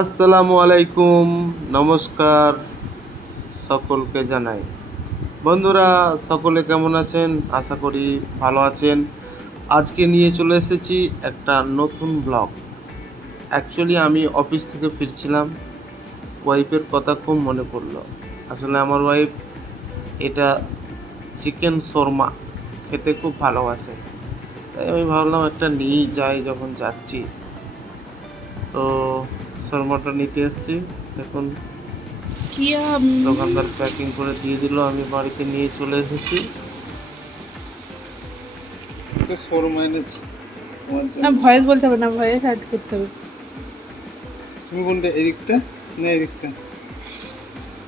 আসসালামু আলাইকুম, নমস্কার সকলকে জানাই। বন্ধুরা, সকলে কেমন আছেন? আশা করি ভালো আছেন। আজকে নিয়ে চলে এসেছি একটা নতুন ব্লগ। অ্যাকচুয়ালি আমি অফিস থেকে ফিরছিলাম, ওয়াইফের কথা খুব মনে পড়লো। আসলে আমার ওয়াইফ এটা চিকেন শর্মা খেতে খুব ভালোবাসে, তাই আমি ভাবলাম একটা নিয়েই যাই যখন যাচ্ছি। তো শর্মাটা নিতে এসেছি, দেখুন। কিয়া দোকানদার প্যাকিং করে দিয়ে দিল, আমি বাড়িতে নিয়ে চলে এসেছি। একটা শোরুম এনেছি তোমার না, জন্য। ভয়েস বলতে হবে না, ভয়েস অ্যাড করতে হবে। তুমি কোনটা, এদিকটা না এদিকটা?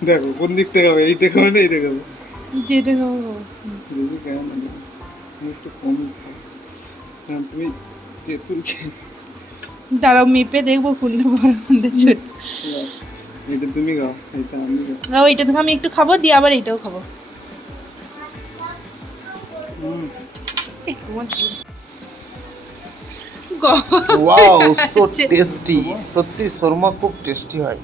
দেখো কোন দিকটা খাবে, এইটা খাবে না এইটা খাবে? যেটা খাবো। দেখি কেমন লাগে। তুমি একটু কম খাও, কারণ তুমি তেঁতুল খেয়েছো। দাঁড়াও মেপে দেখবো কোনটা বড় কোনটা ছোট। এটা তুমি খাও, এটা আমি খাও। ওইটা থেকে আমি একটু খাবো, দিয়ে আবার এইটাও খাবো। এই তোমার ওয়াও, সো টেস্টি। সত্যি শর্মা খুব টেস্টি হয়।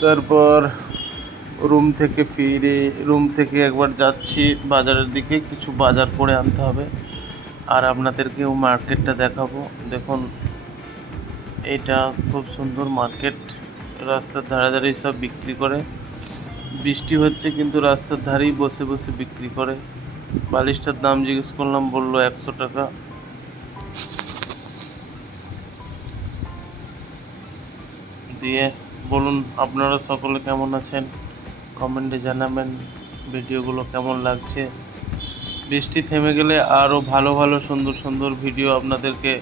তারপর রুম থেকে একবার যাচ্ছি বাজারের দিকে, কিছু বাজার করে আনতে হবে। আর আপনাদেরকেও মার্কেটটা দেখাবো। দেখুন, এটা খুব সুন্দর মার্কেট। রাস্তার ধারে ধারেই সব বিক্রি করে। বৃষ্টি হচ্ছে কিন্তু রাস্তার ধারেই বসে বসে বিক্রি করে। বালিশটার দাম জিজ্ঞেস করলাম, বললো 100 টাকা। দিয়ে বলুন আপনারা সকলে কেমন আছেন, কমেন্টে জানাবেন ভিডিওগুলো কেমন লাগছে। বৃষ্টি থেমে গেলে আরও ভালো ভালো সুন্দর সুন্দর ভিডিও আপনাদেরকে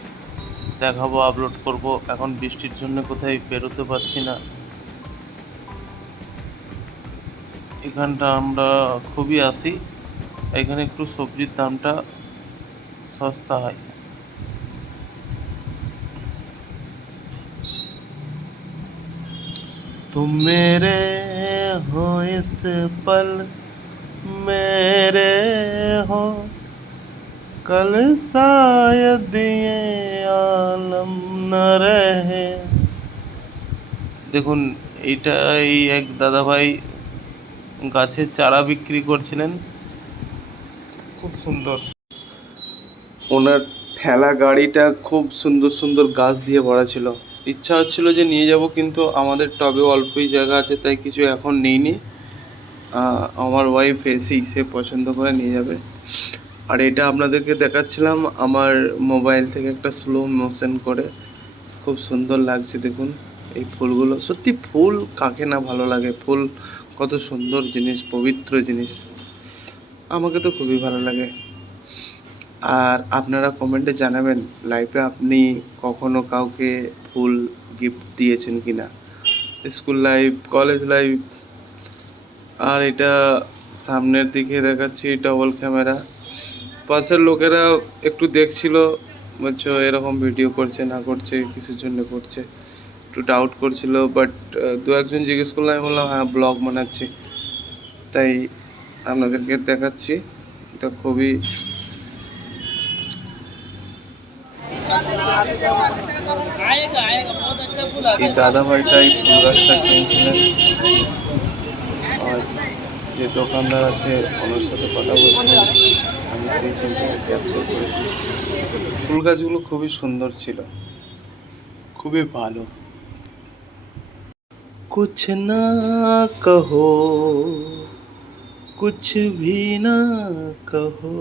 দেখাবো, আপলোড করব। এখন বৃষ্টির জন্য কোথায় বেরোতে পারছি না। এখানটা আমরা খুবই আসি, এখানে একটু সবজির দামটা সস্তা হয়। तुम मेरे हो इस पल, मेरे हो कल, शायद ये आलम न रहे। দেখুন, এইটা এই এক দাদাভাই গাছের চারা বিক্রি করছিলেন, খুব সুন্দর। ওনার ঠেলা গাড়িটা খুব সুন্দর সুন্দর গাছ দিয়ে ভরা ছিল। ইচ্ছা হচ্ছিল যে নিয়ে যাব, কিন্তু আমাদের টবে অল্পই জায়গা আছে, তাই কিছু এখন নিইনি। আমার ওয়াইফ এসেই সে পছন্দ করে নিয়ে যাবে। আর এটা আপনাদেরকে দেখাচ্ছিলাম আমার মোবাইল থেকে, একটা স্লো মোশন করে। খুব সুন্দর লাগছে দেখুন এই ফুলগুলো। সত্যি ফুল কাকে না ভালো লাগে? ফুল কত সুন্দর জিনিস, পবিত্র জিনিস। আমাকে তো খুবই ভালো লাগে। আর আপনারা কমেন্টে জানাবেন লাইফে আপনি কখনো কাউকে ফুল গিফট দিয়েছেন কি না, স্কুল লাইফ, কলেজ লাইফ। আর এটা সামনের দিকে দেখাচ্ছি ডবল ক্যামেরা। পাশের লোকেরা একটু দেখছিল, বলছো এরকম ভিডিও করছে না করছে, কিসের জন্য করছে, একটু ডাউট করছিল। বাট দু একজন জিজ্ঞেস করলাম, আমি বললাম হ্যাঁ ব্লগ বানাচ্ছি, তাই আপনাদেরকে দেখাচ্ছি। এটা খুবই এই দাদা ভাইটাই ফুল গাছটা কিনছিলেন। আর যে দোকানদার আছে ওনার সাথে কথা বলছিলেন, আমি সেই সিনটাকে ক্যাপচার করেছি। ফুল গাছগুলো খুবই সুন্দর ছিল, খুবই ভালো। कुछ ना कहो, कुछ भी ना कहो,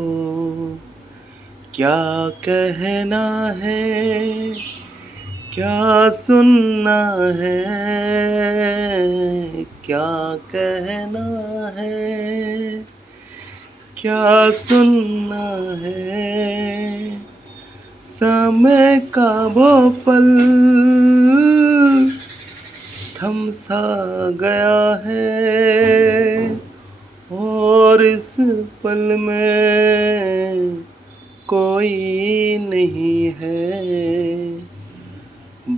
क्या कहना है, क्या सुनना है, क्या कहना है, क्या सुनना है। समय का वो पल थम सा गया है, और इस पल में कोई नहीं है,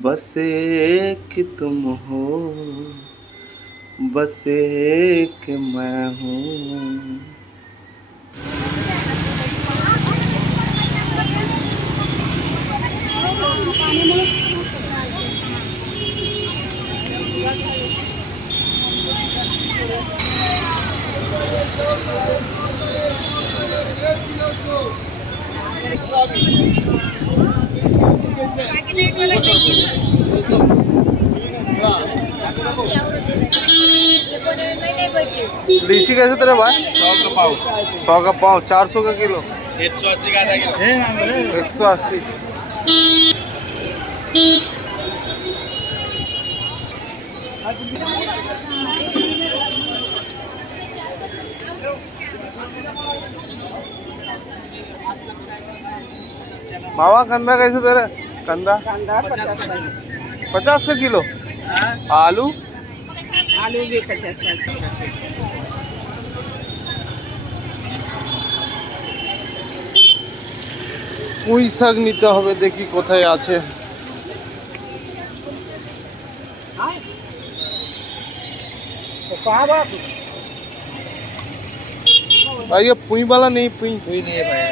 बस एक तुम हो, बस एक मैं हूँ। लीची कैसे तेरे भाई? 100 का पाव 400 का किलो 180 का आधा किलो 180। मावा कंदा कैसे तेरे? कंदा 50 का किलो। आलू आलू भी 50। পুঁই শাক নিতে হবে, দেখি কোথায় আছে। भाई ये पुई वाला नहीं, पुई नहीं है भाई।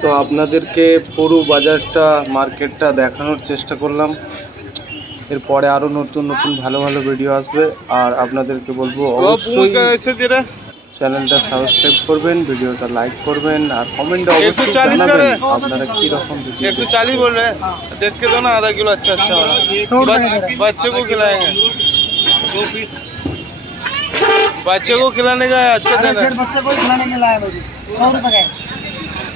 তো আপনাদেরকে পুরো বাজারটা মার্কেটটা দেখানোর চেষ্টা করলাম। এরপরে আরো নতুন নতুন ভালো ভালো ভিডিও আসবে, আর আপনাদেরকে বলবো অবশ্যই চ্যানেলটা সাবস্ক্রাইব করবেন, ভিডিওটা লাইক করবেন, আর কমেন্টে অবশ্যই জানাবেন আপনারা কি রকম ভিডিও। 140 बोल रहे हैं, देख के दो ना आधा किलो। अच्छा अच्छा बच्चे को खिलाएंगे 2 पीस, बच्चे को खिलाने का अच्छा देना। बच्चे को खिलाने के लाया 100 रुपए का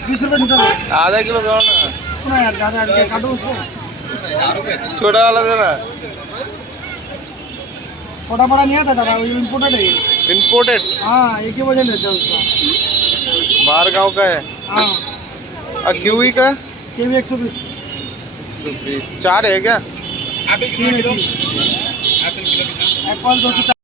20 रुपए लीटर आधा किलो दो ना, यार ज्यादा काटो उसको। छोटा वाला देना। छोटा बड़ा नहीं आता दादा, वो इम्पोर्टेड है। इम्पोर्टेड? हाँ, एक ही वजन लेते हैं उसका। बाहर गांव का है। हाँ, और किवी का? किवी 120। 120 4 है क्या? एप्पल 240।